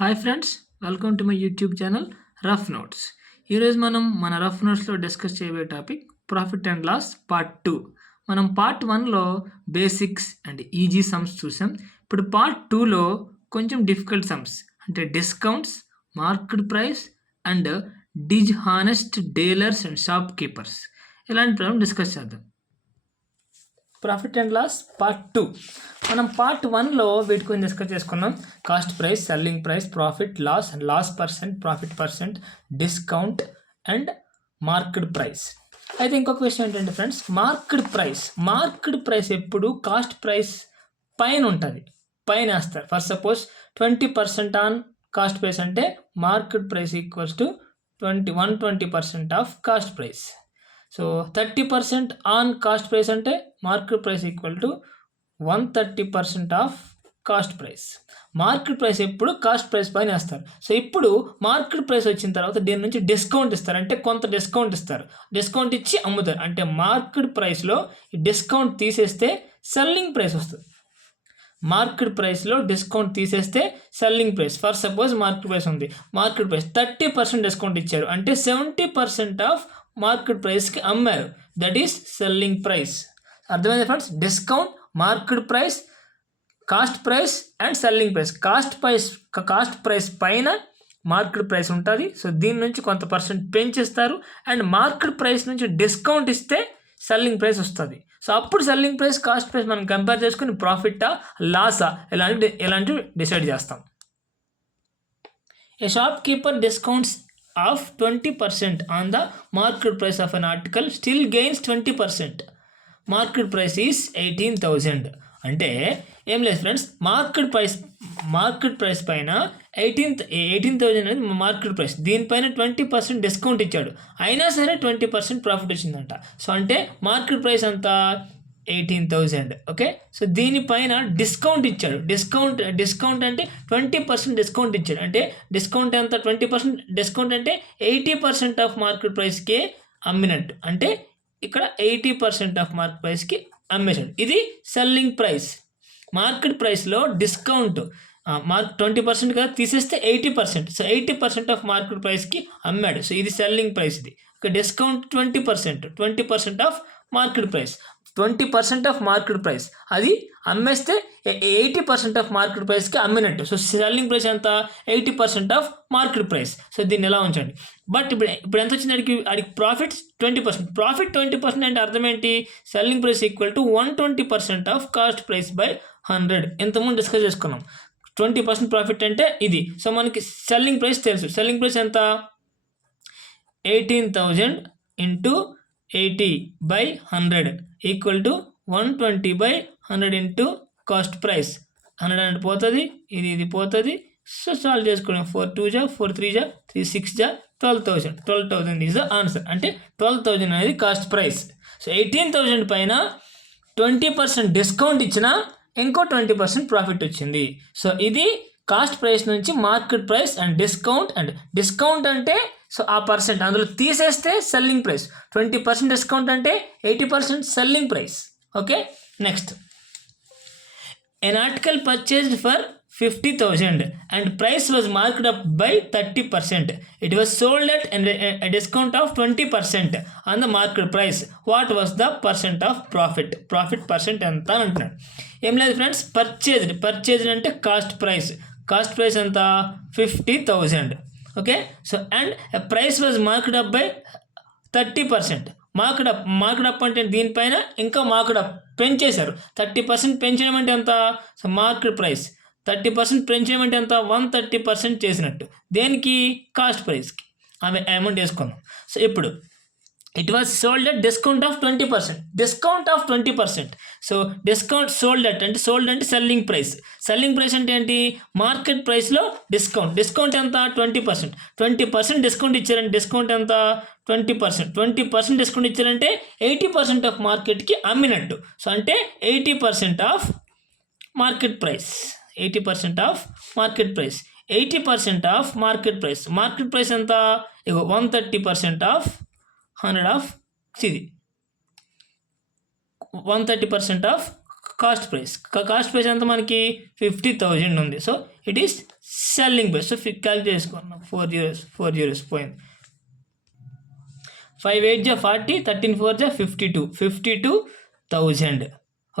Hi friends, welcome to my YouTube channel rough notes. ఈరోజు మనం మన రఫ్ నోట్స్లో డిస్కస్ చేయబోయే topic profit and loss part 2. మనం పార్ట్ 1లో బేసిక్స్ అండ్ ఈజీ సమ్స్ చూసాం. ఇప్పుడు పార్ట్ 2లో కొంచెం డిఫికల్ట్ సమ్స్ అంటే discounts, market price and dishonest dealers and shopkeepers ఇలాంటి ప్రాబ్లం డిస్కస్ చేద్దాం. Profit and loss part 2. మనం పార్ట్ 1లో వీటి గురించి డిస్కస్ చేసుకున్నాం. Cost price, selling price, profit, loss and loss percent, profit percent, discount and market price. అయితే ఇంకొక విషయం ఏంటంటే ఫ్రెండ్స్, మార్కెట్ ప్రైస్ ఎప్పుడు కాస్ట్ ప్రైస్ పైన ఉంటుంది, పైన వేస్తారు. For suppose 20% on cost price అంటే market price equals to 120% of cost price. So 30% on cost price అంటే market price equal to 130% of cost price. Market price ఎప్పుడు కాస్ట్ ప్రైస్ పైన వేస్తారు. సో ఇప్పుడు మార్కెట్ ప్రైస్ వచ్చిన తర్వాత దీని నుంచి డిస్కౌంట్ ఇస్తారు, అంటే కొంత డిస్కౌంట్ ఇస్తారు, డిస్కౌంట్ ఇచ్చి అమ్ముతారు. అంటే మార్కెట్ ప్రైస్లో డిస్కౌంట్ తీసేస్తే సెల్లింగ్ ప్రైస్ వస్తుంది. మార్కెట్ ప్రైస్లో డిస్కౌంట్ తీసేస్తే selling price. For suppose market price ఉంది, మార్కెట్ ప్రైస్ 30% డిస్కౌంట్ ఇచ్చారు అంటే 70% ఆఫ్ మార్కెట్ ప్రైస్కి అమ్మారు, దట్ ఈస్ సెల్లింగ్ ప్రైస్. అర్థమైంది friends? Discount, market price, cost price and selling price. Cost price పైన మార్కెట్ ప్రైస్ ఉంటుంది. సో దీని నుంచి కొంత పర్సెంట్ పెంచిస్తారు అండ్ మార్కెట్ ప్రైస్ నుంచి డిస్కౌంట్ ఇస్తే సెల్లింగ్ ప్రైస్ వస్తుంది. సో అప్పుడు సెల్లింగ్ ప్రైస్, కాస్ట్ ప్రైస్ మనం కంపేర్ చేసుకుని ప్రాఫిటా లాసా ఇలాంటివి డిసైడ్ చేస్తాం. A shopkeeper discounts of 20% on the market price of an article still gains 20%. Market price is 18,000. అంటే ఏం లేదు ఫ్రెండ్స్, మార్కెట్ ప్రైస్ పైన 18,000 అనేది మార్కెట్ ప్రైస్, దీనిపైన 20% డిస్కౌంట్ ఇచ్చాడు, అయినా సరే 20% ప్రాఫిట్ వచ్చిందంట. సో అంటే మార్కెట్ ప్రైస్ అంతా 18,000. ఓకే, సో దీనిపైన డిస్కౌంట్ ఇచ్చాడు. డిస్కౌంట్ అంటే 20% డిస్కౌంట్ ఇచ్చాడు. అంటే డిస్కౌంట్ ఎంత? 20% డిస్కౌంట్ అంటే 80% ఆఫ్ మార్కెట్ ప్రైస్కి అమ్మినట్టు. అంటే ఇక్కడ 80% ఆఫ్ మార్కెట్ ప్రైస్కి అమ్మేశాడు. ఇది సెల్లింగ్ ప్రైస్. మార్కెట్ ప్రైస్లో డిస్కౌంట్ 20% కదా, తీసేస్తే 80%. సో 80% ఆఫ్ మార్కెట్ ప్రైస్కి అమ్మాడు. సో ఇది సెల్లింగ్ ప్రైస్. ఇది discount 20% of market price. 20% of market price అది అమ్మేస్తే 80% ఆఫ్ మార్కెట్ ప్రైస్కి అమ్మినట్టు. సో సెల్లింగ్ ప్రైస్ ఎంత? 80% ఆఫ్ మార్కెట్ ప్రైస్. సో దీన్ని ఎలా ఉంచండి. బట్ ఇప్పుడు ఎంత వచ్చింది అడిగి ప్రాఫిట్ 20%. ప్రాఫిట్ 20% అంటే అర్థం ఏంటి? Selling price equal to 120% of cost price by 100. ఇంతకుముందు డిస్కస్ చేసుకున్నాం. 20% ప్రాఫిట్ అంటే ఇది. సో మనకి సెల్లింగ్ ప్రైస్ తెలుసు. సెల్లింగ్ ప్రైస్ ఎంత? 18,000 into 80/100 equal to 120/100 into cost price. 100 పోతుంది, ఇది పోతుంది. సో సాల్వ్ చేసుకోవడం. 4 2 జా, 4 3 జా, 3 6 జా, 12,000. 12,000 ఈజ్ ద ఆన్సర్. అంటే 12,000 అనేది కాస్ట్ ప్రైస్. సో 18,000 పైన 20% డిస్కౌంట్ ఇచ్చినా ఇంకో 20% ప్రాఫిట్ వచ్చింది. సో ఇది కాస్ట్ ప్రైస్ నుంచి మార్కెట్ ప్రైస్ అండ్ డిస్కౌంట్ అంటే సో ఆ పర్సెంట్ అందులో తీసేస్తే సెల్లింగ్ ప్రైస్. 20% డిస్కౌంట్ అంటే 80% selling price. Okay, next. N article purchased for 50,000 and price was marked up by 30%. It was sold at a discount of 20% on the market price. What was the percent of profit? Profit percent ఎంత అని అంటున్నాడు. ఏం లేదు friends, purchased అంటే cost price ఎంత? 50,000. Okay, so and price was marked up by 30%. Marked up అంటే దీనిపైన ఇంకా మార్క్డ్ అప్ పెంచేశారు. 30% పెంచడం అంటే ఎంత? సో మార్కెట్ ప్రైస్ 30% పెంచడం అంటే ఎంత? 130% చేసినట్టు. దేనికి? కాస్ట్ ప్రైస్కి. అమౌంట్ వేసుకున్నాం. సో ఇప్పుడు it was sold at discount of 20%. So sold అంటే సెల్లింగ్ ప్రైస్ అంటే ఏంటి? మార్కెట్ ప్రైస్లో డిస్కౌంట్ ఎంత? 20% డిస్కౌంట్ ఇచ్చారంటే డిస్కౌంట్ ఎంత? 20% డిస్కౌంట్ ఇచ్చారంటే 80% ఆఫ్ మార్కెట్కి అమ్మినట్టు. సో అంటే 80% of market price. 80% of market price. 80% of market price ఎంత? 130% ఆఫ్ 100 ఆఫ్ ఇది 130% of cost price. Cost price ఎంత మనకి 50,000 ఉంది. So it is selling price. So calculate చేసుకున్నాం. 4 జీరోస్ పోయింది. 5 8 జా 40, 13 4 జా 52,000.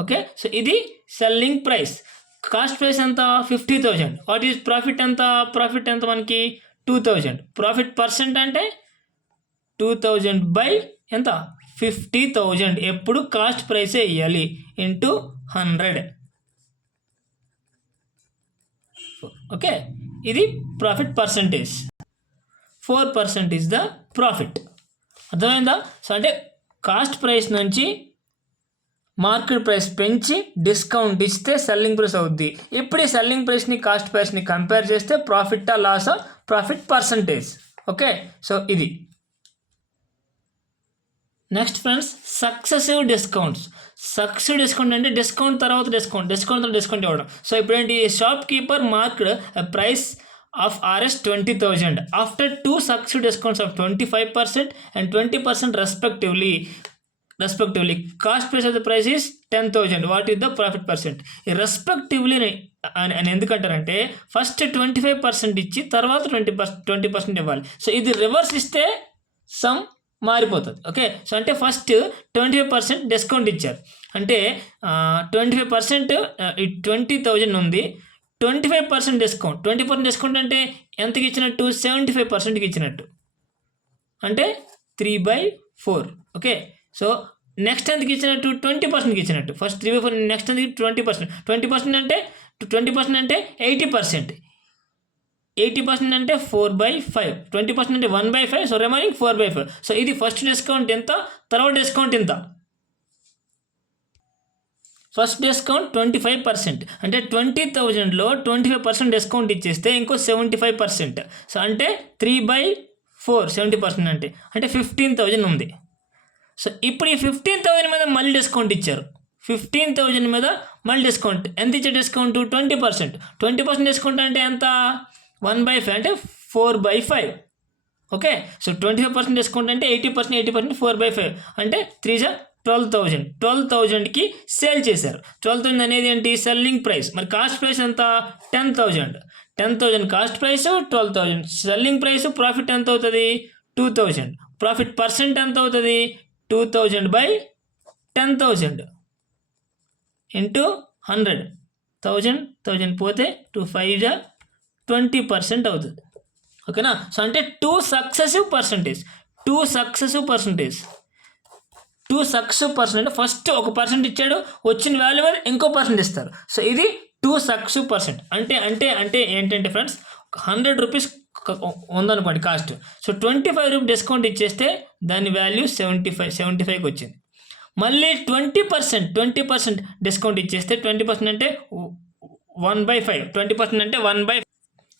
ఓకే, సో ఇది సెల్లింగ్ ప్రైస్. కాస్ట్ ప్రైస్ ఎంత 50,000. వాట్ ఈస్ ప్రాఫిట్ ఎంత? ప్రాఫిట్ ఎంత మనకి 2,000. ప్రాఫిట్ పర్సెంట్ అంటే 2,000 బై ఎంత 50,000. ఎప్పుడు కాస్ట్ ప్రైసే ఇవ్వాలి ఇంటూ 100. ఓకే, ఇది profit percentage. 4% is the profit. అర్థమైందా? సో అంటే కాస్ట్ ప్రైస్ నుంచి మార్కెట్ ప్రైస్ పెంచి డిస్కౌంట్ ఇస్తే సెల్లింగ్ ప్రైస్ అవుద్ది. ఇప్పుడు ఈ సెల్లింగ్ ప్రైస్ని కాస్ట్ ప్రైస్ని కంపేర్ చేస్తే ప్రాఫిట్టా లాసా? Profit percentage. ఓకే, సో ఇది. Next friends, successive discounts. Successive discount అంటే డిస్కౌంట్ తర్వాత డిస్కౌంట్ ఇవ్వడం. సో ఇప్పుడు ఏంటి? Shopkeeper marked price of Rs 20,000 after 2 successive discounts of 25% and 20% respectively. Cost price of the price is 10,000. What is the profit percent? Respectively అని ఎందుకంటారంటే first 25% ఇచ్చి తర్వాత 20% ఇవ్వాలి. So ఇది రివర్స్ ఇస్తే సమ్ మారిపోతుంది. ఓకే, సో అంటే ఫస్ట్ 25% డిస్కౌంట్ ఇచ్చారు. అంటే 25% 20,000 ఉంది, 25% డిస్కౌంట్. 20% డిస్కౌంట్ అంటే ఎంతకి ఇచ్చినట్టు? 75%కి ఇచ్చినట్టు, అంటే 3/4. ఓకే, సో నెక్స్ట్ ఎంతకి ఇచ్చినట్టు? 20%కి ఇచ్చినట్టు. ఫస్ట్ 3/4, నెక్స్ట్ ఎంతకి 20%. 20% అంటే 80%. 80% అంటే 4/5. 20% అంటే 1/5. So remaining 4/5. సో ఇది ఫస్ట్ డిస్కౌంట్ ఎంత, తర్వాత డిస్కౌంట్ ఎంత. ఫస్ట్ డిస్కౌంట్ 25%, అంటే 20,000లో 25% డిస్కౌంట్ ఇచ్చేస్తే ఇంకో 75%. సో అంటే 3/4 70% అంటే 15,000 ఉంది. సో ఇప్పుడు ఈ 15,000 మీద మళ్ళీ డిస్కౌంట్ ఇచ్చారు. 15,000 మీద మళ్ళీ డిస్కౌంట్. ఎంత ఇచ్చే డిస్కౌంట్? 20%. 20% డిస్కౌంట్ అంటే ఎంత? 1/5 అంటే 4/5. ఓకే, సో 25% డిస్కౌంట్ అంటే 80%, 4/5 అంటే 12,000. 12,000కి సేల్ చేశారు. 12,000 అనేది ఏంటి? Selling price. మరి కాస్ట్ ప్రైస్ ఎంత? 10,000. 10,000 cost price, 12,000 selling price. Profit ఎంత అవుతుంది? 2,000. ప్రాఫిట్ పర్సెంట్ ఎంత అవుతుంది? 2,000 బై 10,000 ఇంటూ 100. 1,000 పోతే 2 5 జా 20% అవుతుంది. ఓకేనా? సో అంటే 2 సక్సెసివ్ పర్సెంటేజ్. 2 సక్సెసివ్ పర్సెంట్ అంటే ఫస్ట్ 1% ఇచ్చాడు, వచ్చిన వాల్యూ మీద ఇంకో పర్సెంట్ ఇస్తారు. సో ఇది 2 సక్సెసివ్ పర్సెంట్. అంటే ఏంటంటే ఫ్రెండ్స్, 100 రూపీస్ ఉందనుకోండి కాస్ట్. సో 25 రూపీస్ డిస్కౌంట్ ఇచ్చేస్తే దాని వాల్యూ 75కి వచ్చింది. మళ్ళీ 20% డిస్కౌంట్ ఇచ్చేస్తే 20% అంటే 1/5. 20% అంటే 1/5.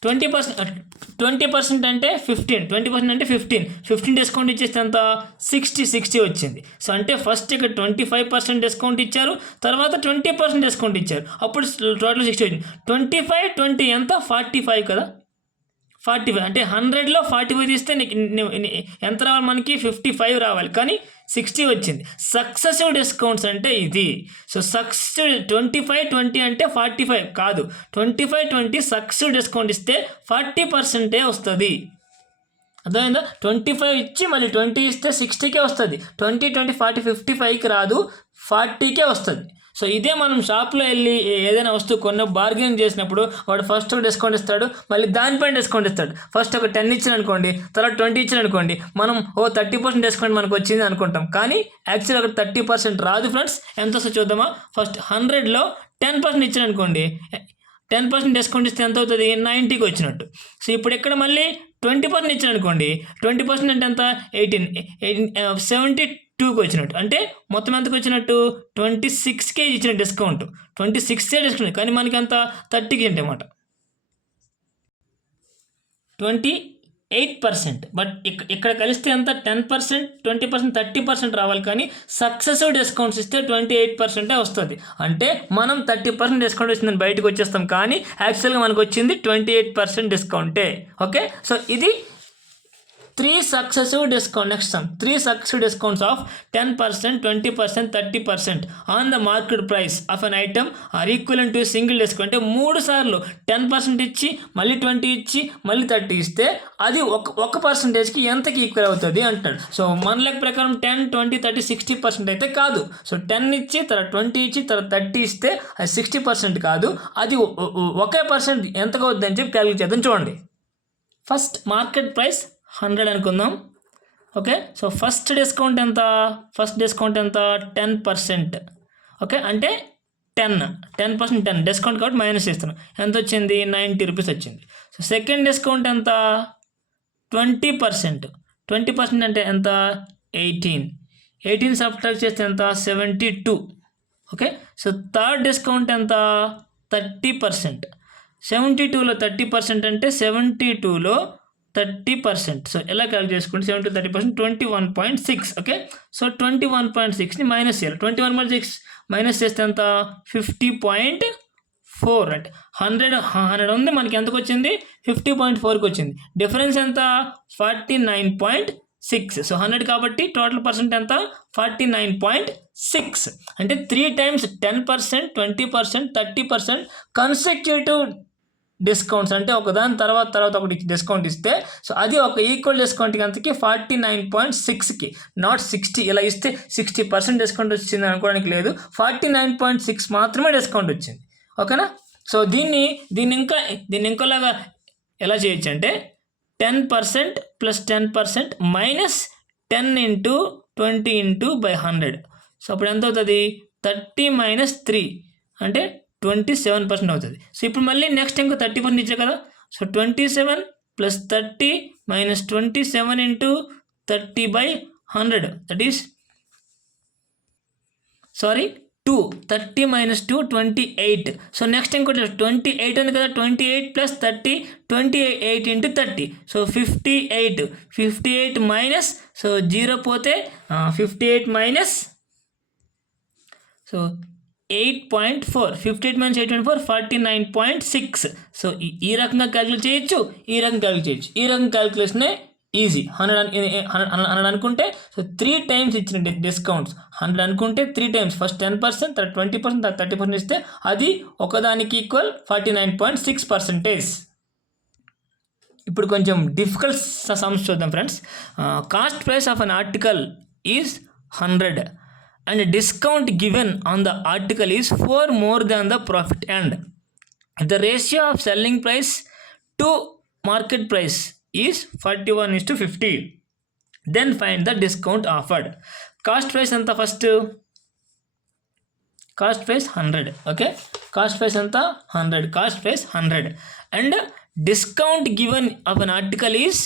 20% అంటే 15. 20% అంటే 15 డిస్కౌంట్ ఇచ్చేస్తే ఎంత? 60 వచ్చింది. సో అంటే ఫస్ట్ ఇక్కడ 25% డిస్కౌంట్ ఇచ్చారు, తర్వాత 20% డిస్కౌంట్ ఇచ్చారు, అప్పుడు టోటల్ 60 వచ్చింది. 25 20 ఎంత? 45 కదా. 45 అంటే 100లో 45 తీస్తే ఎంత రావాలి మనకి? 55 రావాలి, కానీ 60 వచ్చింది. సక్సెసివ్ డిస్కౌంట్స్ అంటే ఇది. సో సక్సెసివ్ 25 20 అంటే 45 కాదు, 25 20 సక్సెసివ్ డిస్కౌంట్ ఇస్తే 40% వస్తుంది. అర్థమైందా? 25 ఇచ్చి మళ్ళీ 20 ఇస్తే 60కే వస్తుంది. 20 20 40 55కి రాదు, 40కే వస్తుంది. సో ఇదే మనం షాప్లో వెళ్ళి ఏదైనా వస్తువు కొన్న బార్గెన్ చేసినప్పుడు వాడు ఫస్ట్ డిస్కౌంట్ ఇస్తాడు, మళ్ళీ దానిపైన డిస్కౌంట్ ఇస్తాడు. ఫస్ట్ ఒక 10 ఇచ్చిన అనుకోండి, తర్వాత 20 ఇచ్చిన అనుకోండి, మనం 30% డిస్కౌంట్ మనకు వచ్చింది అనుకుంటాం, కానీ యాక్చువల్ అక్కడ 30% రాదు ఫ్రెండ్స్. ఎంత వస్తుందో చూద్దామా? ఫస్ట్ 100లో 10% ఇచ్చిన అనుకోండి, 10% డిస్కౌంట్ ఇస్తే ఎంత అవుతుంది? 90కి వచ్చినట్టు. సో ఇప్పుడు ఇక్కడ మళ్ళీ 20% ఇచ్చిన అనుకోండి, 20% అంటే ఎంత? 72కి వచ్చినట్టు. అంటే మొత్తం ఎంతకు వచ్చినట్టు? 26కే ఇచ్చిన డిస్కౌంట్. 26కే డిస్కౌంట్, కానీ మనకి అంత 30కి అన్నమాట. 28%. బట్ ఇక్కడ కలిస్తే ఎంత? 10%, 20%, 30% రావాలి, కానీ సక్సెసివ్ డిస్కౌంట్స్ ఇస్తే 28% వస్తుంది. అంటే మనం 30% డిస్కౌంట్ వచ్చిందని బయటకు వచ్చేస్తాం, కానీ యాక్చువల్గా మనకు వచ్చింది 28% డిస్కౌంటే. ఓకే, సో ఇది 3 successive discount. Next sum, 3 successive discounts of 10%, 20%, 30% on the market price of an item are equivalent to single discount. అంటే 3 సార్లు 10% ఇచ్చి మళ్ళీ 20 ఇచ్చి మళ్ళీ 30 ఇస్తే అది ఒక పర్సెంటేజ్కి ఎంతకి ఈక్వల్ అవుతుంది అంటాడు. సో మన లెక్క ప్రకారం 10, 20, 30, 60% అయితే కాదు. సో 10 ఇచ్చి తర్వాత 20 ఇచ్చి తర్వాత 30 ఇస్తే అది 60% కాదు, అది ఒకే పర్సెంట్ ఎంతగా అవుతుంది అని చెప్పి క్యాలిక్యులేట్ చేద్దాం. చూడండి, ఫస్ట్ మార్కెట్ ప్రైస్ 100 అనుకుందాం. ఓకే, సో ఫస్ట్ డిస్కౌంట్ ఎంత? 10%. ఓకే, అంటే 10% 10 డిస్కౌంట్ కాబట్టి మైనస్ చేస్తున్నాం. ఎంత వచ్చింది? 90 రూపీస్ వచ్చింది. సో సెకండ్ డిస్కౌంట్ ఎంత? 20% అంటే ఎంత? 18 సబ్ట్రాక్ట్ చేస్తే ఎంత? 72. ఓకే, సో థర్డ్ డిస్కౌంట్ ఎంత? 30%. 72లో 30% అంటే 72లో 30%. సో ఎలా క్యాలిక్యులేట్ చేసుకుంటే 70 30% 21.6. ఓకే, సో 21.6ని మైనస్ చేయాలి. 21.6 మైనస్ చేస్తే ఎంత? 50.4. అంటే 100 ఉంది, మనకి ఎంతకు వచ్చింది? 50.4కి వచ్చింది. డిఫరెన్స్ ఎంత? 49.6. సో 100 కాబట్టి టోటల్ పర్సెంట్ ఎంత? 49.6. అంటే 3 times 10%, 20%, 30% కన్సెక్యూటివ్ డిస్కౌంట్స్, అంటే ఒకదాని తర్వాత ఒకటి డిస్కౌంట్ ఇస్తే సో అది ఒక ఈక్వల్ డిస్కౌంట్కి అంతకి 49.6కి, నాట్ 60. ఇలా ఇస్తే 60% డిస్కౌంట్ వచ్చింది అనుకోవడానికి లేదు, 49.6 మాత్రమే డిస్కౌంట్ వచ్చింది. ఓకేనా? సో దీన్ని ఇంకోలాగా ఎలా చేయొచ్చు అంటే 10% + 10% మైనస్ 10 × 20 × 100. సో అప్పుడు ఎంత అవుతుంది? 30 - 3 అంటే 27% అవుతుంది. సో ఇప్పుడు మళ్ళీ నెక్స్ట్ ఇంకో 30% ఇచ్చే కదా. So 27 + 30 - 27 × 30/100 that is 2. 30 - 2 28. So next ఇంకోటి 28 ఉంది కదా, 28 + 30 28 × 30. సో 58 మైనస్, సో 0 పోతే 58 మైనస్, సో 8.4. 58 - 8.4 49.6. సో ఈ రకంగా క్యాలిక్యులేట్ చేయొచ్చు, ఈ రకంగా క్యాలిక్యులేట్ చేయొచ్చు. ఈ రకంగా క్యాలిక్యులేషనే ఈజీ. 100 అనుకుంటే సో 3 times ఇచ్చిన డిస్కౌంట్స్ 100 అనుకుంటే 3 times, ఫస్ట్ 10%, తర్వాత 20%, తర్వాత 30% ఇస్తే అది ఒకదానికి ఈక్వల్ 49.6%. ఇప్పుడు కొంచెం డిఫికల్ట్ సమ్స్ చూద్దాం friends. Cost price of an article is 100 and discount given on the article is 4 more than the profit end. If the ratio of selling price to market price is 41:50, then find the discount offered. Cost price anta first? Cost price 100. Okay, cost price anta 100. Cost price 100 and discount given of an article is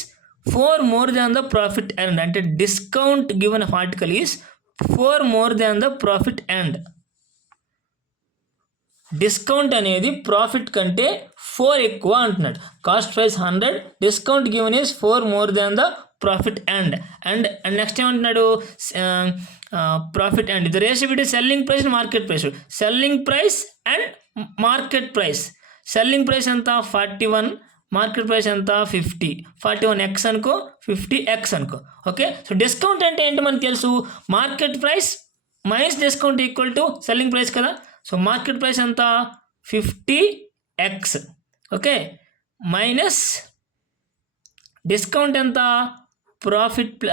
4 more than the profit end. Ante discount given of article is 4 more than the profit end. Discount అనేది profit కంటే 4 ఎక్కువ అంటున్నాడు. Cost price 100, discount given is 4 more than the profit end. And next ఏమంటున్నాడు? Profit and the ratio between selling price and market price. Selling price and market price. Selling price ఎంత? 41, market price ఎంత? 50. 41x అనుకో, 50x అనుకో. Okay, so discount అంటే ఏంటి మనకు తెలుసు? Market price minus discount equal to selling price కదా. So market price ఎంత? 50x. ఓకే, మైనస్ డిస్కౌంట్ ఎంత? Profit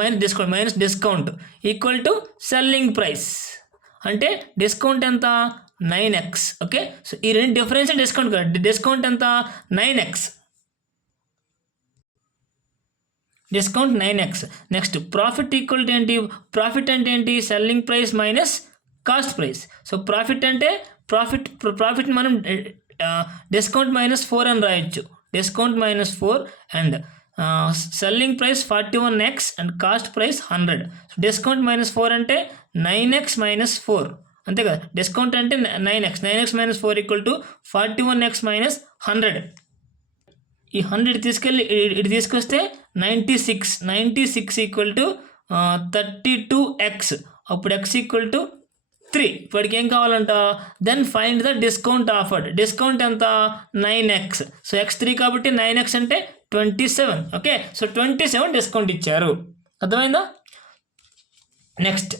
minus discount equal to selling price. అంటే డిస్కౌంట్ ఎంత? 9x. ఓకే, సో ఈ రెండు డిఫరెన్స్ డిస్కౌంట్ కదా. డిస్కౌంట్ ఎంత? 9x. Discount 9x. Next profit equal to ఏంటి? ప్రాఫిట్ అంటే ఏంటి? Selling price minus cost price. So profit అంటే ప్రాఫిట్ మనం డిస్కౌంట్ -4 అని రాయొచ్చు. Discount -4 and selling price 41x and cost price 100. Discount -4 అంటే 9x - 4 అంతే కదా. డిస్కౌంట్ అంటే 9x - 4 ఈక్వల్ టు 41x - 100. ఈ 100 తీసుకెళ్ళి ఇటు తీసుకొస్తే 96 ఈక్వల్ టు 32x. అప్పుడు x ఈక్వల్ టు 3. ఇప్పటికి ఏం కావాలంట, then find the discount offered. Discount ఎంత, 9x. సో x3 కాబట్టి 9x అంటే 27. ఓకే, సో 27 డిస్కౌంట్ ఇచ్చారు. అర్థమైందా? Next,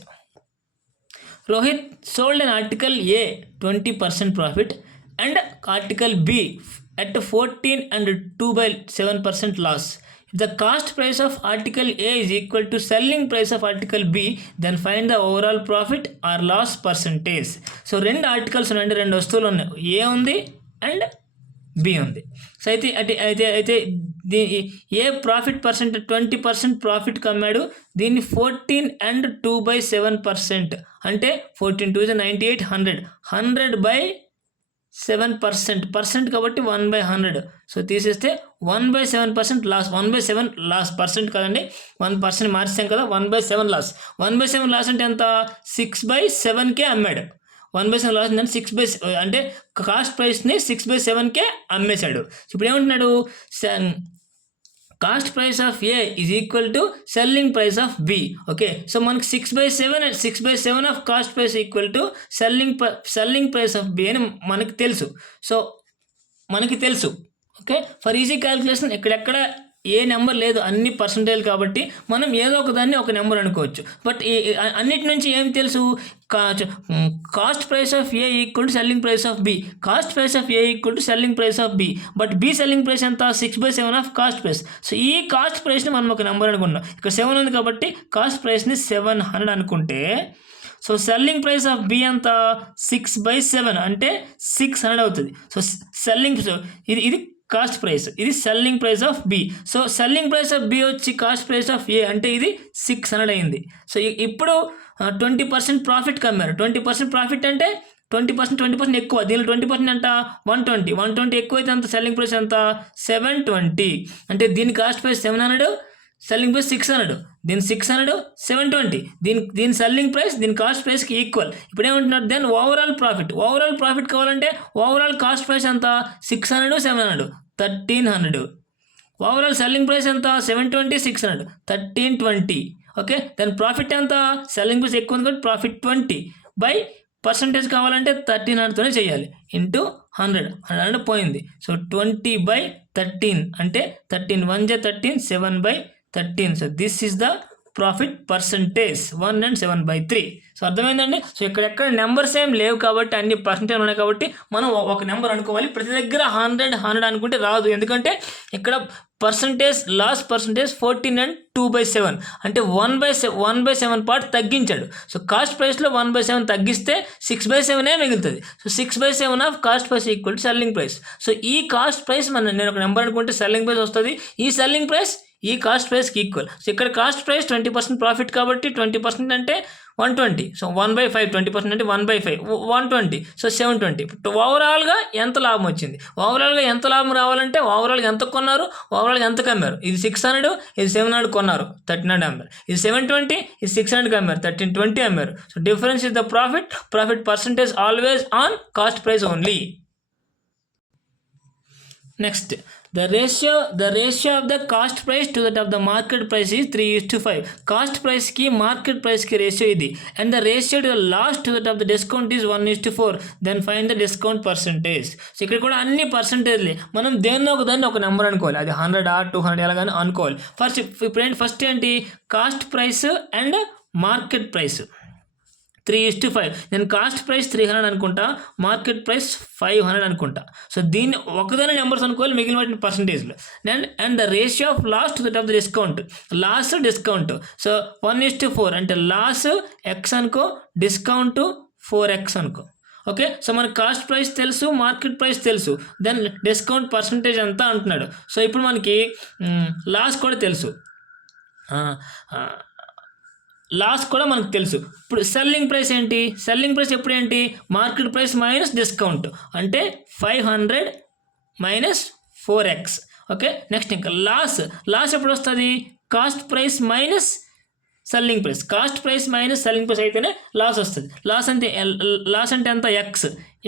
Rohit sold an article A 20% profit and article B at 14 and 2/7% loss. If the cost price of article A is equal to selling price of article B, then find the overall profit or loss percentage. So 2 articles ఉన్నాయి, 2 వస్తువులు ఉన్నాయి, ఏ ఉంది and B ఉంది. So అయితే ఏ profit percent 20% profit కమ్మాడు, దీన్ని 14 and 2/7% అంటే 14 2 is 98, 100/7% కాబట్టి 1/100. So తీసేస్తే 1/7% లాస్. 1/7 లాస్, పర్సెంట్ కదండి, 1% మార్చాం కదా, 1/7 లాస్. 1/7 లాస్ అంటే ఎంత, 6/7కే అమ్మాడు. 1/7 లాస్ అంటే 6/7 అంటే కాస్ట్ ప్రైస్ని 6/7కే అమ్మేశాడు. ఇప్పుడు ఏమంటున్నాడు, cost price of A is equal to selling price of B. Okay, so మనకి 6/7 and 6/7 of cost price equal to selling price of B అని మనకి తెలుసు. సో మనకి తెలుసు. ఓకే, ఫర్ ఈజీ క్యాలిక్యులేషన్ ఎక్కడెక్కడ ఏ నెంబర్ లేదు, అన్ని పర్సంటేజ్ కాబట్టి మనం ఏదో ఒక దాన్ని ఒక నెంబర్ అనుకోవచ్చు. బట్ అన్నిటి నుంచి ఏం తెలుసు, cost price of A equal to selling price of B. Cost price of A equal to selling price of B. But B selling price ఎంత, 6/7 ఆఫ్ కాస్ట్ ప్రైస్. సో ఈ కాస్ట్ ప్రైస్ని మనం ఒక నెంబర్ అనుకున్నాం. ఇక్కడ 7 ఉంది కాబట్టి కాస్ట్ ప్రైస్ని 700 అనుకుంటే, so selling price of B ఎంత, 6/7 అంటే 600 అవుతుంది. సో సెల్లింగ్, ఇది కాస్ట్ ప్రైస్, ఇది selling price of B. So selling price of B వచ్చి కాస్ట్ ప్రైస్ ఆఫ్ ఏ అంటే ఇది 600 అయింది. సో ఇప్పుడు 20% ప్రాఫిట్ కమ్మారు. 20% ప్రాఫిట్ అంటే 20% ఎక్కువ, దీనిలో 20% ఎంత, 120 ఎక్కువ అయితే అంత సెల్లింగ్ ప్రైస్ ఎంత, 720. అంటే దీని కాస్ట్ ప్రైస్ 700, సెల్లింగ్ ప్రైస్ 600, దీని 600, 720, దీని సెల్లింగ్ ప్రైస్ దీని కాస్ట్ ప్రైస్కి ఈక్వల్. ఇప్పుడు ఏమంటున్నారు, దెన్ ఓవరాల్ ప్రాఫిట్ కావాలంటే ఓవరాల్ కాస్ట్ ప్రైస్ ఎంత, 600, 700, 1300. ఓవరాల్ సెల్లింగ్ ప్రైస్ ఎంత, 720, 600, 1320. ఓకే, దాని ప్రాఫిట్ ఎంత, సెల్లింగ్ ప్రైస్ ఎక్కువ ఉంది కాబట్టి ప్రాఫిట్ 20 బై పర్సంటేజ్ కావాలంటే 1300తోనే చేయాలి, ఇంటూ 100 పోయింది. సో 20/13 అంటే 13 1 13, 7/13. So this is the profit percentage 1 and 7/3. So అర్థమైందండి. సో ఎక్కడెక్కడ నెంబర్స్ ఏం లేవు కాబట్టి, అన్ని పర్సంటేజ్ ఉన్నాయి కాబట్టి మనం ఒక నెంబర్ అనుకోవాలి. ప్రతి దగ్గర 100 అనుకుంటే రాదు, ఎందుకంటే ఇక్కడ పర్సంటేజ్ లాస్ పర్సంటేజ్ 14 and 2/7 అంటే 1/7 పార్ట్ తగ్గించాడు. సో కాస్ట్ ప్రైస్లో 1/7 తగ్గిస్తే 6/7 మిగులుతుంది. So 6/7 of cost price equal to selling price. So ఈ కాస్ట్ ప్రైస్ నేను ఒక నెంబర్ అనుకుంటే సెల్లింగ్ ప్రైస్ వస్తుంది. ఈ సెల్లింగ్ ప్రైస్ ఈ కాస్ట్ ప్రైస్కి ఈక్వల్. సో ఇక్కడ కాస్ట్ ప్రైస్ 20% ప్రాఫిట్ కాబట్టి 20% అంటే 120. సో 1/5, 20% అంటే 1/5, 120. సో 720. ఓవరాల్గా ఎంత లాభం వచ్చింది, ఓవరాల్గా ఎంత లాభం రావాలంటే ఓవరాల్గా ఎంత కొన్నారు, ఓవరాల్గా ఎంత కమ్మారు. ఇది 600, ఇది 700 కొన్నారు, 1300 అమ్మారు. ఇది 720, ఇది 600 అమ్మారు, 1320 అమ్మారు. So difference is the profit percentage always on cost price only. Next, the ratio of the cost price to that of the market price is 3:5. Cost ప్రైస్కి మార్కెట్ ప్రైస్కి రేషియో ఇది. And the ratio to the loss to that of the discount is 1:4. Then find the discount percentage. So ఇక్కడ కూడా అన్ని పర్సంటేజ్లే, మనం దాన్ని ఒక number అనుకోవాలి. అది 100 200 ఎలాగని అనుకోవాలి. ఫస్ట్ ఏంటి, cost price and market price 3:5. నేను కాస్ట్ ప్రైస్ 300 అనుకుంటా, మార్కెట్ ప్రైస్ 500 అనుకుంటా. సో దీన్ని ఒకదాని నెంబర్స్ అనుకోవాలి, మిగిలిన వాటిని పర్సంటేజ్లు. And the ratio of loss to that of the discount, discount. So 1:4 అంటే లాస్ x అనుకో, డిస్కౌంట్ 4x అనుకో. ఓకే, సో మనకు కాస్ట్ ప్రైస్ తెలుసు, మార్కెట్ ప్రైస్ తెలుసు, దెన్ డిస్కౌంట్ పర్సంటేజ్ ఎంత అంటున్నాడు. సో ఇప్పుడు మనకి లాస్ కూడా తెలుసు, లాస్ కూడా మనకు తెలుసు. ఇప్పుడు సెల్లింగ్ ప్రైస్ ఏంటి, సెల్లింగ్ ప్రైస్ ఎప్పుడు ఏంటి, మార్కెట్ ప్రైస్ మైనస్ డిస్కౌంట్ అంటే 500 మైనస్ 4x. ఓకే, నెక్స్ట్ ఇంకా లాస్ ఎప్పుడు వస్తుంది, cost price minus selling price. Cost price minus selling price అయితేనే లాస్ వస్తుంది. లాస్ అంటే ఎంత,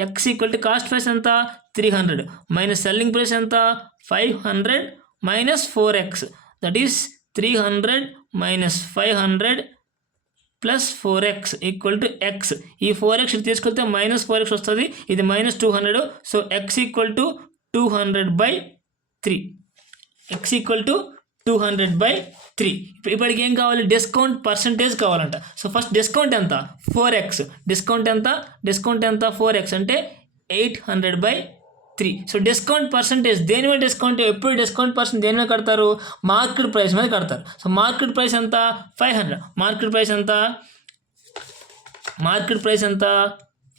X equal to cost price ఎంత 300 మైనస్ సెల్లింగ్ ప్రైస్ ఎంత 500 minus 4x, that is 300 minus 500 plus 4x equal to X. ఈ 4x తీసుకెళ్తే minus 4x వస్తుంది, ఇది minus 200. So X equal to 200/3. X equal to 200/3. ఇప్పటికి ఏం కావాలి? డిస్కౌంట్ పర్సంటేజ్ కావాలంట. సో ఫస్ట్ డిస్కౌంట్ ఎంత? 4x. డిస్కౌంట్ ఎంత? 4x అంటే 800/3. సో డిస్కౌంట్ పర్సంటేజ్ దేని మీద డిస్కౌంట్? ఎప్పుడు డిస్కౌంట్ పర్సెంట్ దేని మీద కడతారు? మార్కెట్ ప్రైస్ మీద కడతారు. సో మార్కెట్ ప్రైస్ ఎంత? 500. మార్కెట్ ప్రైస్ ఎంత?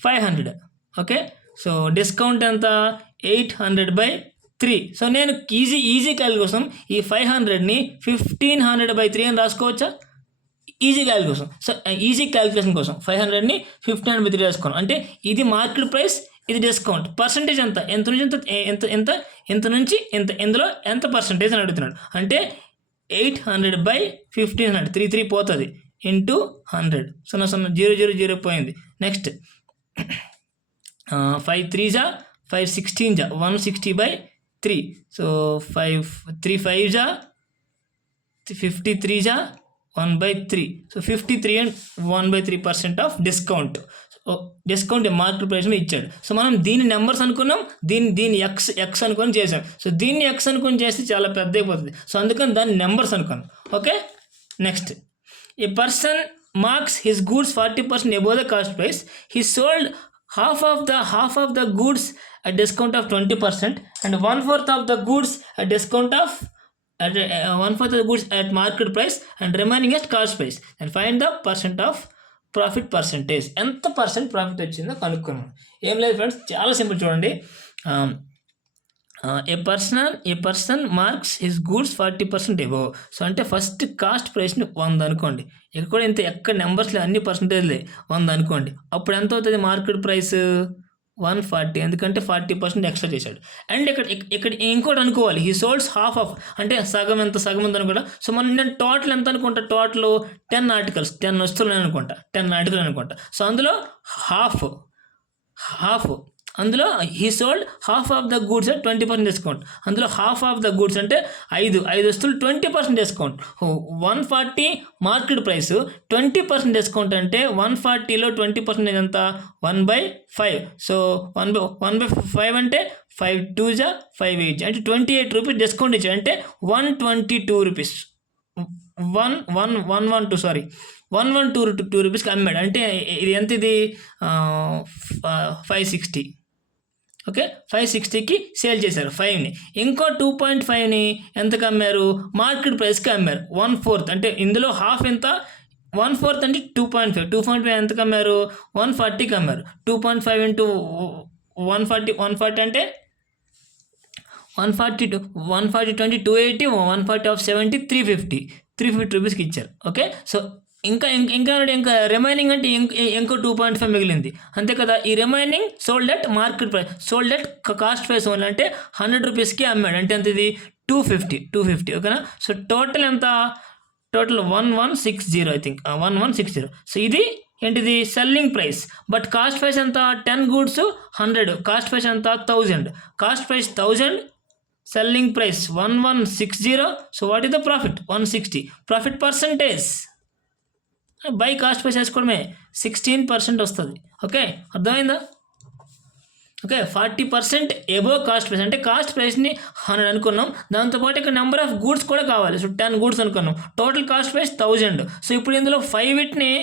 500. ఓకే. సో డిస్కౌంట్ ఎంత? 800/3. సో నేను ఈజీ క్యాలిక్యులేషన్ కోసం ఈ 500ని 1500/3 అని రాసుకోవచ్చా? ఈజీ క్యాలిక్యులేషన్ కోసం 500ని 1500/3 రాసుకోను. అంటే ఇది మార్కెట్ ప్రైస్, ఇది డిస్కౌంట్. పర్సంటేజ్ ఎంత నుంచి ఎంత ఇందులో ఎంత పర్సంటేజ్ అని అడుగుతున్నాడు. అంటే 800/1500, 3 పోతుంది, ఇంటూ 100. 0 పోయింది. Next 5 3 5 16 160/3. So 3 5 53 1/3. So 53 and 1/3% of discount. Discount market price మీద ఇచ్చాడు. సో మనం దీని నెంబర్స్ అనుకున్నాం, దీన్ని ఎక్స్ అనుకొని చేసాం. సో దీన్ని ఎక్స్ అనుకొని చేస్తే చాలా పెద్ద అయిపోతుంది. సో అందుకని దాన్ని నెంబర్స్ అనుకున్నాం. Okay. Next, A person marks his goods 40% above the cost price. He sold half of the goods at discount of 20% and 1/4 of the goods at discount of 1/4 of the goods at market price and remaining at cost price. And find the percent of profit percentage. ఎంత percent profit వచ్చిందో కనుక్కున్నాను. ఏం లేదు friends, చాలా simple. చూడండి, a person marks his goods 40% above. So అంటే first cost ప్రైస్ని 100 అనుకోండి. ఇక్కడ కూడా ఎక్కడ నెంబర్స్లో అన్ని పర్సంటేజ్లే 100 అనుకోండి. అప్పుడు ఎంత అవుతుంది మార్కెట్ ప్రైస్? 140. ఎందుకంటే 40% ఎక్స్ట్రా చేశాడు. అండ్ ఇక్కడ ఇంకోటి అనుకోవాలి, హీ సోల్డ్స్ హాఫ్ ఆఫ్, అంటే సగం ఎంత అనుకుంటా. సో నేను టోటల్ ఎంత అనుకుంటా? టోటల్ 10 ఆర్టికల్స్, 10 వస్తువులు అనుకుంటా, 10 ఆర్టికల్ అనుకుంటా. సో అందులో హాఫ్ అందులో he sold half of the goods at 20% discount. అందులో హాఫ్ ఆఫ్ ద గూడ్స్ అంటే 5 వస్తువులు 20% డిస్కౌంట్. 140 మార్కెట్ ప్రైస్, 20% డిస్కౌంట్ అంటే 140లో 20% ఎంత? 1/5. సో 1/5 అంటే 5 2 5 8 అంటే 28 రూపీస్ డిస్కౌంట్ ఇచ్చాడు. అంటే 122 రూపీస్ 112 రూపీస్కి అమ్మాడు. అంటే ఇది ఎంత? ఇది 560. ఓకే, 560కి సేల్ చేశారు 5ని. ఇంకో 2.5ని ఎంతకు అమ్మారు? మార్కెట్ ప్రైస్కి అమ్మారు 1/4. అంటే ఇందులో హాఫ్ ఎంత? 1/4 అంటే 2.5. 2.5 ఎంతకు అమ్మారు? 140కి అమ్మారు. 2.5 ఇంటూ 140 అంటే 140 20 280, 140 ఆఫ్ 70 350 రూపీస్కి ఇచ్చారు. ఓకే. సో ఇంకా రిమైనింగ్ అంటే ఇంకో 2.5 మిగిలింది, అంతే కదా. ఈ remaining sold at market price, sold at cost price only, అంటే 100 రూపీస్కి అమ్మాడు. అంటే ఎంత? ఇది 250. ఓకేనా. సో టోటల్ ఎంత? Total 1160, I think 1160. సో ఇది ఏంటిది? Selling price. But cost price ఎంత? 10 గూడ్స్ 100. కాస్ట్ ప్రైస్ ఎంత? 1000. Cost price 1000, selling price 1160. So what is the profit? 160. Profit percentage by cost price వేసుకోవడమే 16% వస్తుంది. ఓకే, అర్థమైందా? Okay, 40% above cost price. అంటే cost ప్రైస్ని 100 అనుకున్నాం, దాంతోపాటు ఇక్కడ నెంబర్ ఆఫ్ గూడ్స్ కూడా కావాలి. సో 10 గూడ్స్ అనుకున్నాం, టోటల్ కాస్ట్ ప్రైస్ 1000. సో ఇప్పుడు ఇందులో 5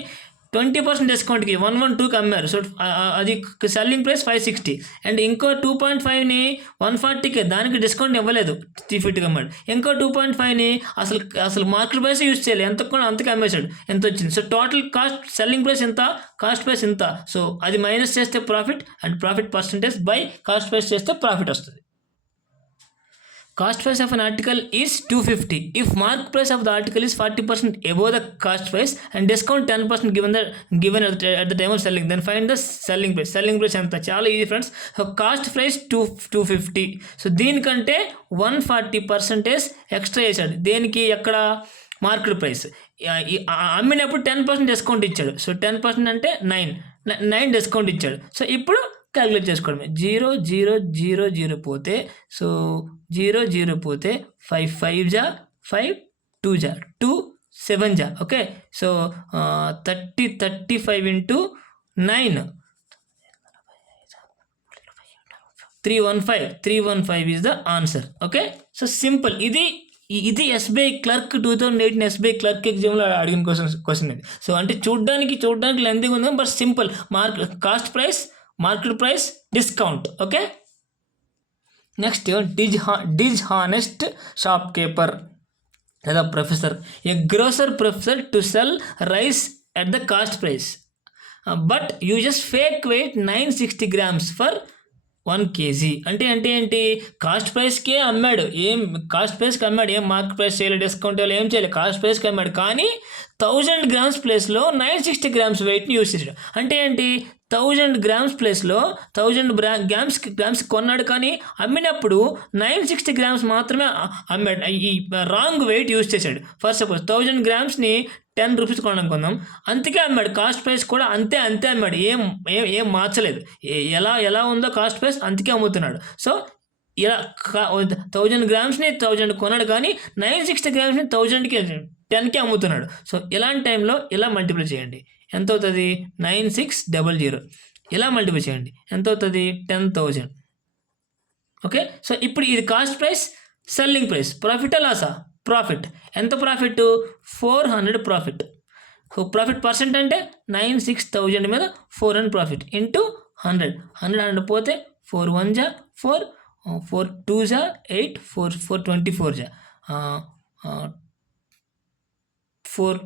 20% డిస్కౌంట్కి 112కి అమ్మారు. సో అది సెల్లింగ్ ప్రైస్ 560. అండ్ ఇంకో 2.5ని 140కి, దానికి డిస్కౌంట్ ఇవ్వలేదు, 350కి అమ్మాడు. ఇంకో 2.5ని అసలు మార్కెట్ ప్రైస్ యూజ్ చేయాలి, అంతకు అమ్మేశాడు. ఎంత వచ్చింది? So total cost selling price ఎంత, కాస్ట్ ప్రైస్ ఎంత. సో అది మైనస్ చేస్తే profit, and profit percentage by cost price చేస్తే ప్రాఫిట్ వస్తుంది. Cost price of an article is 250 if market price of the article is 40% above the cost price and discount 10% given at the time of selling. Then find the selling price. Selling price ఎంత? చాలా easy friends. So cost price 250. So దీనికంటే 140% extra చేశాడు. దేనికి? ఎక్కడ? Market price. అమ్మినప్పుడు 10% discount ఇచ్చాడు. So 10% అంటే 9 discount ఇచ్చాడు. సో ఇప్పుడు క్యాలిక్యులేట్ చేసుకోవడమే. 0 పోతే, సో 0 పోతే 5 5 5 2 2, 7 జా. Okay, so 35 into 9 315 is the answer. Okay, so simple. ఇది ఎస్బీఐ క్లర్క్ 2018 ఎస్బీఐ క్లర్క్ ఎగ్జామ్లో అడిగిన క్వశ్చన్ ఇది. సో అంటే చూడడానికి లెంతీగా ఉంది, but simple. Cost price, market price, discount. Okay, next dishonest shopkeeper లేదా professor. A grocer professes to sell rice at the cost price but uses fake weight 960 grams for 1 kg. అంటే ఏంటి, cost ప్రైస్కే అమ్మాడు, cost ప్రైస్కి అమ్మాడు, ఏం market price చేయలేదు, discount ఏం చేయలేదు, cost ప్రైస్కి అమ్మాడు. కానీ 1000 grams ప్లేస్లో 960 grams వెయిట్ని యూస్ చేశాడు. అంటే ఏంటి, 1000 grams ప్లేస్లో 1000 grams కొన్నాడు, కానీ అమ్మినప్పుడు 960 grams మాత్రమే అమ్మాడు. ఈ రాంగ్ వెయిట్ యూస్ చేశాడు. ఫర్ సపోజ్ 1000 gramsని 10 రూపీస్ కొనుక్కుందాం, అంతకే అమ్మాడు. కాస్ట్ ప్రైస్ కూడా అంతే అమ్మాడు, ఏం మార్చలేదు. ఎలా ఉందో కాస్ట్ ప్రైస్ అంతకే అమ్ముతున్నాడు. సో ఇలా 1000 gramsని 1000 కొన్నాడు, కానీ 960 gramsని 1000కి 10కి అమ్ముతున్నాడు. సో ఇలాంటి టైంలో ఇలా మల్టిప్లై చేయండి, ఎంత అవుతుంది, 9600. ఇలా మల్టిప్లై చేయండి, ఎంత అవుతుంది, 10,000. ఓకే, సో ఇప్పుడు ఇది కాస్ట్ ప్రైస్, సెల్లింగ్ ప్రైస్. ప్రాఫిటా లాసా? ప్రాఫిట్. ఎంత profit, 400 profit. So profit percent అంటే 96,000 మీద 400 ప్రాఫిట్ ఇంటూ 100 పోతే 4 1 జా 4, 4 2 జా 8, 4 24 జా 4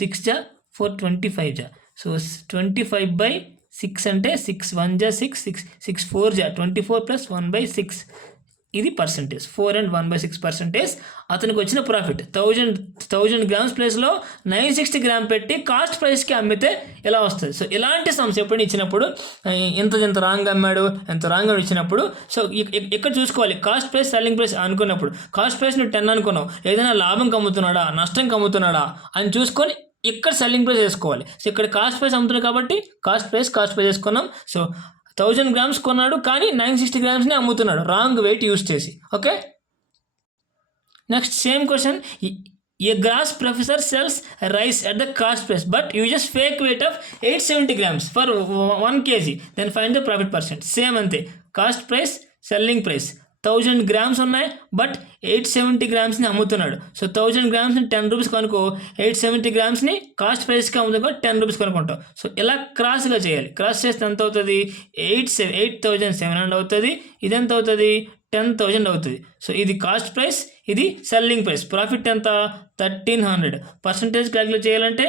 6 జా 4 25 జా. సో 25/6 అంటే 6 1 జా 6 4 జా 24 + 1/6. ఇది పర్సంటేజ్. 4 and 1/6% అతనికి వచ్చిన ప్రాఫిట్. 1000 grams ప్లేస్లో 960 grams పెట్టి కాస్ట్ ప్రైస్కి అమ్మితే ఎలా వస్తుంది. సో ఇలాంటి సమ్స్ ఎప్పుడు ఇచ్చినప్పుడు ఎంత రాంగ్ అమ్మాడు, ఎంత రాంగ్ ఇచ్చినప్పుడు, సో ఇక్కడ చూసుకోవాలి. కాస్ట్ ప్రైస్, సెల్లింగ్ ప్రైస్ అనుకున్నప్పుడు కాస్ట్ ప్రైస్ నువ్వు 10 అనుకున్నావు, ఏదైనా లాభంకి అమ్ముతున్నాడా, నష్టంకి అమ్ముతున్నాడా అని చూసుకొని ఇక్కడ సెల్లింగ్ ప్రైస్ వేసుకోవాలి. సో ఇక్కడ కాస్ట్ ప్రైస్ అమ్ముతున్నాడు కాబట్టి కాస్ట్ ప్రైస్ వేసుకున్నాం. సో 1000 grams కొన్నాడు, కానీ 960 gramsని అమ్ముతున్నాడు, రాంగ్ వెయిట్ యూస్ చేసి. Okay, next same question. A grocer professes sells rice at the cost price but uses fake weight of 870 grams for 1 kg, then find the profit percent. Same అంతే, cost price, selling price. 1000 grams ఉన్నాయి, but 870 gramsని అమ్ముతున్నాడు. So 1000 gramsని 10 rupees కనుకో, 870 gramsని cost ప్రైస్కి అమ్ముతున్నా 10 rupees కనుక్కుంటాం. So ఇలా క్రాస్గా చేయాలి. క్రాస్ చేస్తే ఎంత అవుతుంది, 8,700 అవుతుంది. ఇది ఎంత అవుతుంది, 10,000 అవుతుంది. సో ఇది కాస్ట్ ప్రైస్, ఇది సెల్లింగ్ ప్రైస్. ప్రాఫిట్ ఎంత, 1300. పర్సంటేజ్ క్యాలిక్యులేట్ చేయాలంటే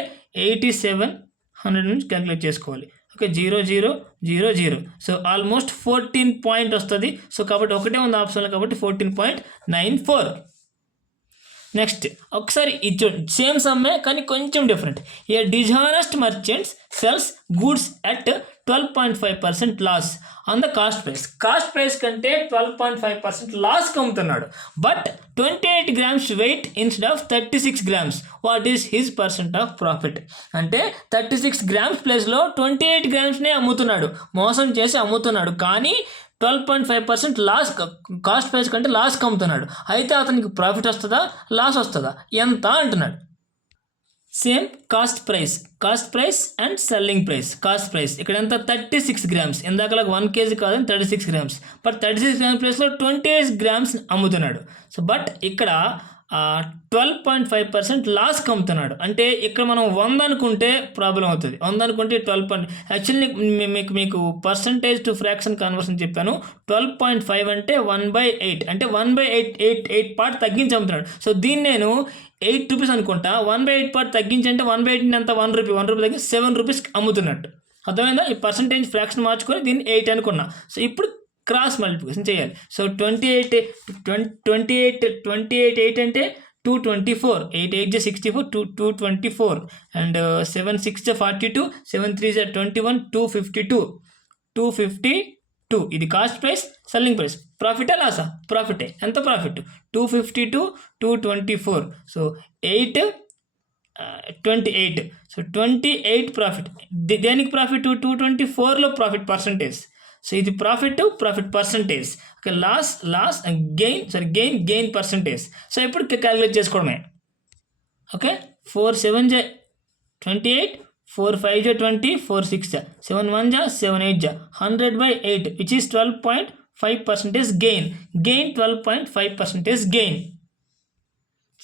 8700 నుంచి క్యాలిక్యులేట్ చేసుకోవాలి. ఓకే, 0000. సో ఆల్మోస్ట్ 14 పాయింట్ వస్తుంది. సో కాబట్టి ఒకటే ఉంది ఆప్షన్లో, కాబట్టి 14.94. నెక్స్ట్ ఒకసారి ఇది చూడండి, సేమ్ సమ్మే కానీ కొంచెం different. A dishonest merchants sells goods at 12.5% loss on the cost price. Cost price కంటే 12.5% లాస్కి అమ్ముతున్నాడు, but 28 grams weight instead of 36 grams. What is his percent of profit? అంటే 36 grams ప్లేస్లో 28 gramsనే అమ్ముతున్నాడు, మోసం చేసి అమ్ముతున్నాడు, కానీ 12.5% లాస్, కాస్ట్ ప్రైస్ కంటే లాస్కి అమ్ముతున్నాడు. అయితే అతనికి ప్రాఫిట్ వస్తుందా, లాస్ వస్తుందా, ఎంత అంటున్నాడు. Same cost price and selling price. Cost price ఇక్కడ ఎంత, 36 grams. ఇందాక 1 kg కాదని 36 grams, బట్ 36 grams ప్లేస్లో 28 grams అమ్ముతున్నాడు. సో బట్ ఇక్కడ 12.5% లాస్కి అమ్ముతున్నాడు. అంటే ఇక్కడ మనం 100 అనుకుంటే ప్రాబ్లం అవుతుంది. 100 అనుకుంటే 12. యాక్చువల్లీ మీకు పర్సంటేజ్ టు ఫ్రాక్షన్ కన్వర్షన్ చెప్పాను. 12.5 అంటే 1/8, అంటే 1/8 పార్ట్ తగ్గించి అమ్ముతున్నాడు. సో దీన్ని నేను 8 రూపీస్ అనుకుంటా, 1/8 పార్ట్ తగ్గించి అంటే 1/8 ఎంత, 1 రూపీ తగ్గి 7 రూపీస్ అమ్ముతున్నట్టు. అర్థమైందా? ఈ పర్సంటేజ్ ఫ్రాక్షన్ మార్చుకొని దీన్ని 8 అనుకున్నా. సో ఇప్పుడు క్రాస్ మల్టిప్లికేషన్ చేయాలి. సో 28 8 అంటే 224, 8 8 64, 224, అండ్ 7 6 42, 7 3 21, 252. ఇది కాస్ట్ ప్రైస్, సెల్లింగ్ ప్రైస్. ప్రాఫిటా లాసా? ప్రాఫిటే. ఎంత ప్రాఫిట్, 252, 224. సో 8 28. So 28 profit. దేనికి ప్రాఫిట్, 224లో ప్రాఫిట్ పర్సంటేజ్. సో ఇది profit percentage. Okay, loss gain percentage. So ఇప్పుడు క్యాలిక్యులేట్ చేసుకోవడమే. ఓకే 4 7 జా 28, 4 5 జా 20, 4 6 జా 7 1 జా 7 8 జా 100/8 which is 12.5% gain. 12.5% gain.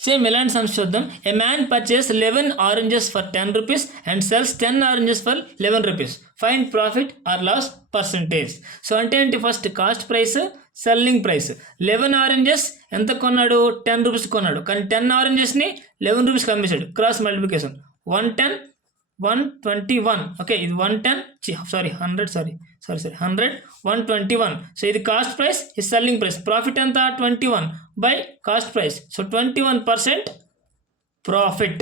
Same ఎలాంటి సమ్స్ చూద్దాం. A man purchase 11 oranges for 10 rupees and sells 10 oranges for 11 rupees. Find profit or loss percentage. So అంటే ఏంటి, first cost price, selling price. 11 oranges ఎంత కొన్నాడు, 10 రూపీస్ కొన్నాడు, కానీ 10 ఆరెంజెస్ని 11 రూపీస్కి అమ్మేశాడు. Cross multiplication 110 121. ఓకే, ఇది 110 100 121. సో ఇది కాస్ట్ ప్రైస్, ఇది సెల్లింగ్ ప్రైస్. ప్రాఫిట్ ఎంత, 21 by cost price. So 21% profit.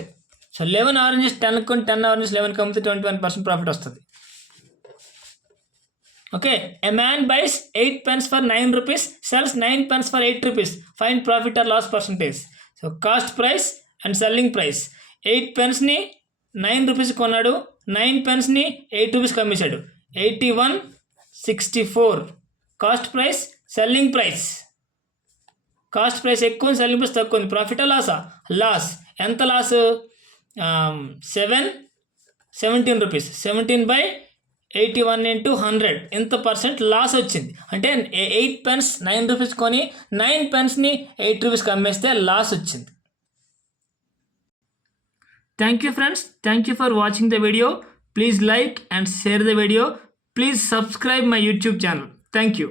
So 11 oranges 10 కొని 10 ఆరెంజెస్ 11 అమ్మితే 21% ప్రాఫిట్ వస్తుంది. Okay, a man buys 8 pence for 9 rupees, sells 9 pence for 8 rupees. Find profit or loss percentage. So cost price and selling price. 8 penceని 9 rupees కొన్నాడు, 9 penceని 8 రూపీస్కి అమ్మేశాడు. 81/64 cost price, selling price. Cost price ఎక్కువ, selling price తక్కువ ఉంది. ప్రాఫిటా లాసా? Loss. ఎంత loss? 17 rupees. 17/81 into 100 ఎంత పర్సెంట్ లాస్ వచ్చింది అంటే 8 pence 9 రూపీస్ కొని 9 penceని 8 రూపీస్కి అమ్మేస్తే లాస్ వచ్చింది. Thank you friends. Thank you for watching the video. Please like and share the video. Please subscribe my YouTube channel. Thank you.